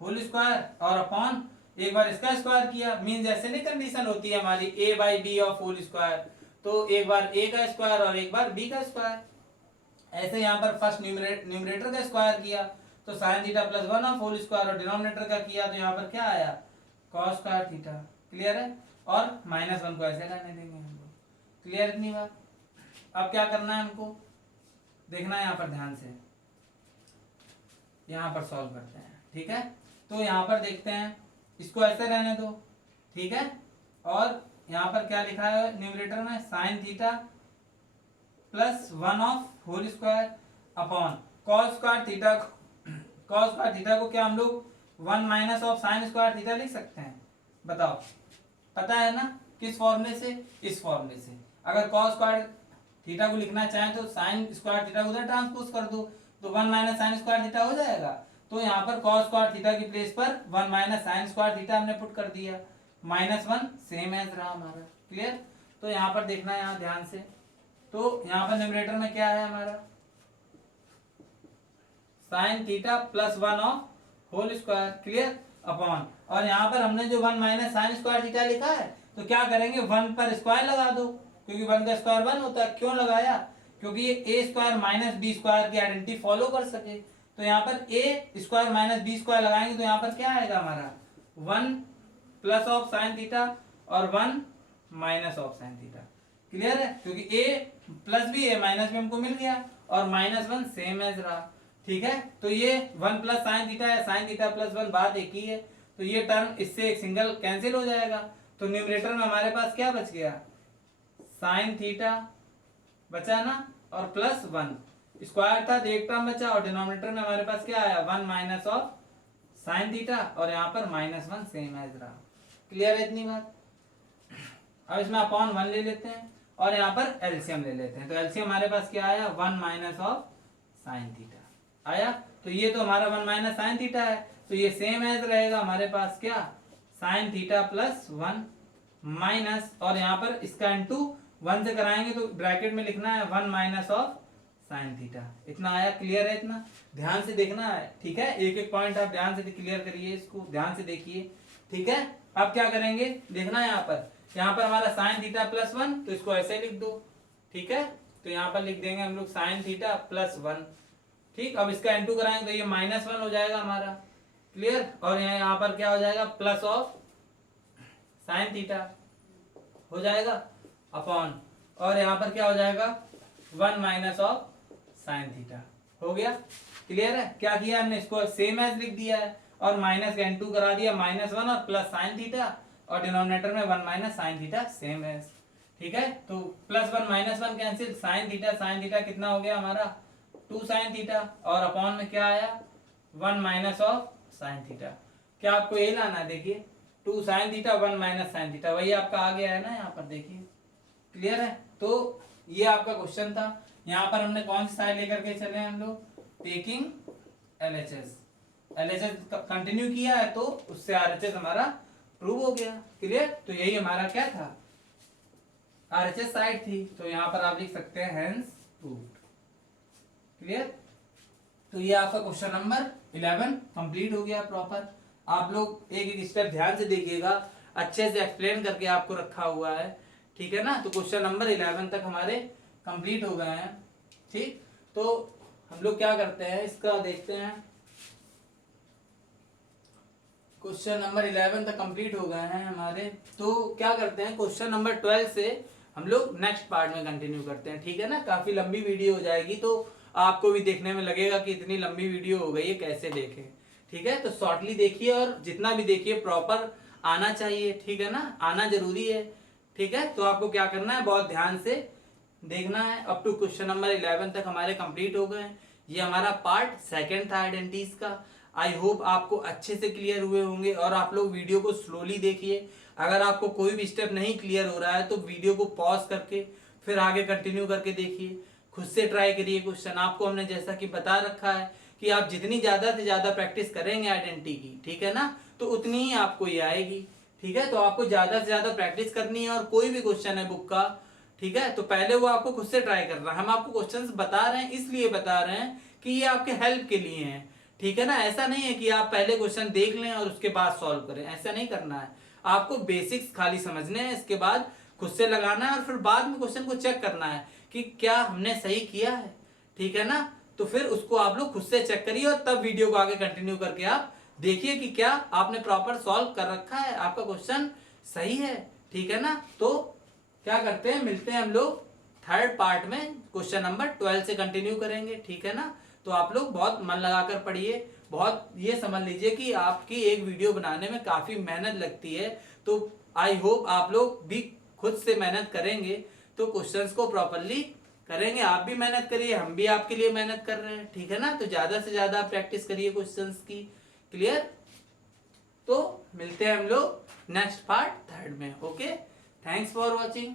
whole square, और अपॉन एक बार इसका स्क्वायर किया, मीन जैसे नहीं कंडीशन होती है हमारी a by B of whole square, तो एक बार a का स्क्वायर और एक बार b का स्क्वायर। ऐसे यहाँ पर फर्स्ट न्यूमरेटर का स्क्वायर किया, तो sine theta plus 1 of whole square, और डिनोमिनेटर का किया तो यहाँ पर क्या आया? Cos square theta. क्लियर है? और -1 को ऐसे रहने देंगे हम लोग। क्लियर इतनी बात? अब क्या करना है हमको? देखना है यहाँ पर ध्यान से, यहाँ पर सॉल्व करते हैं, ठीक है? तो यहाँ पर देखते हैं, इसको ऐसे रहने दो, ठीक है? और यहाँ पर क्या लिखा है न्यूमरेटर में? Sine theta plus 1 of whole square upon cos square theta को, कॉस स्क्वायर थीटा को क्या हम लोग 1 minus of sine square theta लिख सकते हैं? बताओ, पता है ना किस फॉर्मूले से? इस फॉर्मूले से। अगर कॉस स्क्वायर थीटा को लिखना चाहें तो साइन स्क्वायर थीटा को उधर ट्रांसपोज कर दो, तो 1 माइनस साइन स्क्वायर थीटा हो जाएगा। तो यहाँ पर कॉस स्क्वायर थीटा की प्लेस पर 1 माइनस साइन स्क्वायर थीटा हमने पुट कर दिया, -1 सेम एज रहा हमारा। क्लियर? तो यहाँ पर देखना है, यहाँ ध्यान से। तो यहाँ पर न्यूमरेटर में क्या है हमारा? Sine theta plus 1 of whole square. Clear? Upon, और यहाँ पर हमने जो 1 माइनस साइन स्क्वायर थीटा लिखा है, तो क्या करेंगे? 1 पर स्क्वायर लगा दो, क्योंकि 1 का स्क्वायर 1 होता है। क्यों लगाया? क्योंकि ये ए स्क्वायर माइनस बी स्क्वायर की आइडेंटिटी फॉलो कर सके। तो यहाँ पर ए स्क्वायर माइनस बी स्क्वायर लगाएंगे, तो यहाँ पर क्या आएगा हमारा? 1 प्लस ऑफ साइन थीटा और 1 minus of sine theta. Clear है? क्योंकि ए प्लस भी ए माइनस भी हमको मिल गया, और -1 सेम एज रहा। ठीक है? तो ये 1 प्लस साइन थीटा है, साइन थीटा प्लस 1 बात एक ही है, तो ये टर्म इससे एक सिंगल कैंसिल हो जाएगा। तो न्यूमरेटर में हमारे पास क्या बच गया? साइन थीटा बचा ना, और प्लस 1 स्क्वायर था तो एक टर्म बचा, और डिनोमिनेटर में हमारे पास क्या आया? 1 माइनस ऑफ साइन थीटा, और यहाँ पर -1 सेम एज रहा। क्लियर है इतनी बात? अब इसमें अपॉन 1 ले लेते हैं, और यहाँ पर एलसीएम ले लेते हैं। तो एलसीएम हमारे पास क्या आया? 1 माइनस ऑफ साइन थीटा आया। तो ये तो हमारा 1 माइनस साइन थीटा है, तो ये सेम एज रहेगा हमारे पास क्या? साइन थीटा प्लस 1 माइनस, और यहाँ पर इसका इंटू 1 से कराएंगे तो ब्रैकेट में लिखना है 1 माइनस ऑफ साइन थीटा। इतना आया। क्लियर है? इतना ध्यान से देखना है, ठीक है? एक एक पॉइंट आप ध्यान से क्लियर करिए, इसको ध्यान से देखिए, ठीक है? अब क्या करेंगे देखना है, यहाँ पर हमारा साइन थीटा प्लस 1, तो इसको ऐसे लिख दो, ठीक है? तो यहाँ पर लिख देंगे हम लोग साइन थीटा प्लस 1। ठीक, अब इसका इंटू कराएंगे तो ये -1 हो जाएगा हमारा। क्लियर? और यहाँ पर क्या हो जाएगा? प्लस ऑफ साइन थीटा हो जाएगा अपॉन, और यहाँ पर क्या हो जाएगा? 1 माइनस ऑफ साइन थीटा हो गया। क्लियर है? क्या किया हमने? इसको सेम एज लिख दिया है, और माइनस का इंटू करा दिया, -1 और प्लस साइन थीटा, और डिनोमिनेटर में 1 minus sine theta same as. ठीक है? तो +1 -1 कैंसिल, साइन थीटा कितना हो गया हमारा? 2 साइन थीटा, और अपॉन में क्या आया? 1 माइनस ऑफ साइन थीटा। क्या आपको ये लाना है? देखिए 2 sine theta 1 minus sine theta, वही आपका आ गया है ना यहाँ पर, देखिए। क्लियर है? तो ये आपका क्वेश्चन था। यहाँ पर हमने कौन सी साइड लेकर के चले हम लोग? टेकिंग LHS, LHS कंटिन्यू किया है तो उससे RHS हमारा प्रूव हो गया। क्लियर? तो यही हमारा क्या था, RHS साइड थी, तो यहां पर आप लिख सकते हैं हेंस प्रूव्ड। क्लियर? तो ये आपका क्वेश्चन नंबर 11 कंप्लीट हो गया प्रॉपर। आप लोग एक एक स्टेप ध्यान से देखिएगा, अच्छे से एक्सप्लेन करके आपको रखा हुआ है, ठीक है ना। तो क्वेश्चन नंबर 11 तक हमारे कंप्लीट हो गए हैं। ठीक, तो हम लोग क्या करते हैं, इसका देखते हैं। क्वेश्चन नंबर 11 तक कंप्लीट हो गए हैं हमारे, तो क्या करते हैं, क्वेश्चन नंबर 12 से हम लोग नेक्स्ट पार्ट में कंटिन्यू करते हैं, ठीक है ना। काफी लंबी वीडियो हो जाएगी, तो आपको भी देखने में लगेगा कि इतनी लंबी वीडियो हो गई है, कैसे देखें। ठीक है, तो शॉर्टली देखिए और जितना भी देखिए प्रॉपर आना चाहिए, ठीक है ना, आना जरूरी है। ठीक है, तो आपको क्या करना है, बहुत ध्यान से देखना है। अप टू क्वेश्चन नंबर 11 तक हमारे कंप्लीट हो गए हैं। ये हमारा पार्ट सेकंड था आइडेंटिटीज का। आई होप आपको अच्छे से क्लियर हुए होंगे, और आप लोग वीडियो को स्लोली देखिए। अगर आपको कोई भी स्टेप नहीं क्लियर हो रहा है तो वीडियो को पॉज करके फिर आगे कंटिन्यू करके देखिए, खुद से ट्राई करिए क्वेश्चन। आपको हमने जैसा कि बता रखा है कि आप जितनी ज्यादा से ज्यादा प्रैक्टिस करेंगे आइडेंटिटी की, ठीक है ना, तो उतनी ही आपको ये आएगी। ठीक है, तो आपको ज्यादा से ज्यादा प्रैक्टिस करनी है, और कोई भी क्वेश्चन है बुक का, ठीक है, तो पहले वो आपको खुद से ट्राई करना है। हम आपको क्वेश्चंस बता रहे हैं, इसलिए बता रहे हैं कि ये आपके हेल्प के लिए हैं, ठीक है ना। ऐसा नहीं है कि आप पहले क्वेश्चन देख लें और उसके बाद सॉल्व करें, ऐसा नहीं करना है। आपको बेसिक्स खाली समझने हैं, इसके बाद खुद से लगाना है, और फिर बाद में क्वेश्चन को चेक करना है कि क्या हमने सही किया है, ठीक है ना। तो फिर उसको आप लोग खुद से चेक करिए, और तब वीडियो को आगे कंटिन्यू करके आप देखिए कि क्या आपने प्रॉपर सॉल्व कर रखा है, आपका क्वेश्चन सही है, ठीक है ना। तो क्या करते हैं, मिलते हैं हम लोग थर्ड पार्ट में, क्वेश्चन नंबर 12 से कंटिन्यू करेंगे, ठीक है ना। तो आप लोग बहुत मन लगाकर पढ़िए, बहुत ये समझ लीजिए कि आपकी एक वीडियो बनाने में काफी मेहनत लगती है, तो आई होप आप लोग भी खुद से मेहनत करेंगे तो क्वेश्चंस को प्रॉपरली करेंगे। आप भी मेहनत करिए, हम भी आपके लिए मेहनत कर रहे हैं, ठीक है ना। तो ज्यादा से ज्यादा प्रैक्टिस करिए क्वेश्चंस की। क्लियर? तो मिलते हैं हम लोग नेक्स्ट पार्ट थर्ड में। Okay, thanks for watching.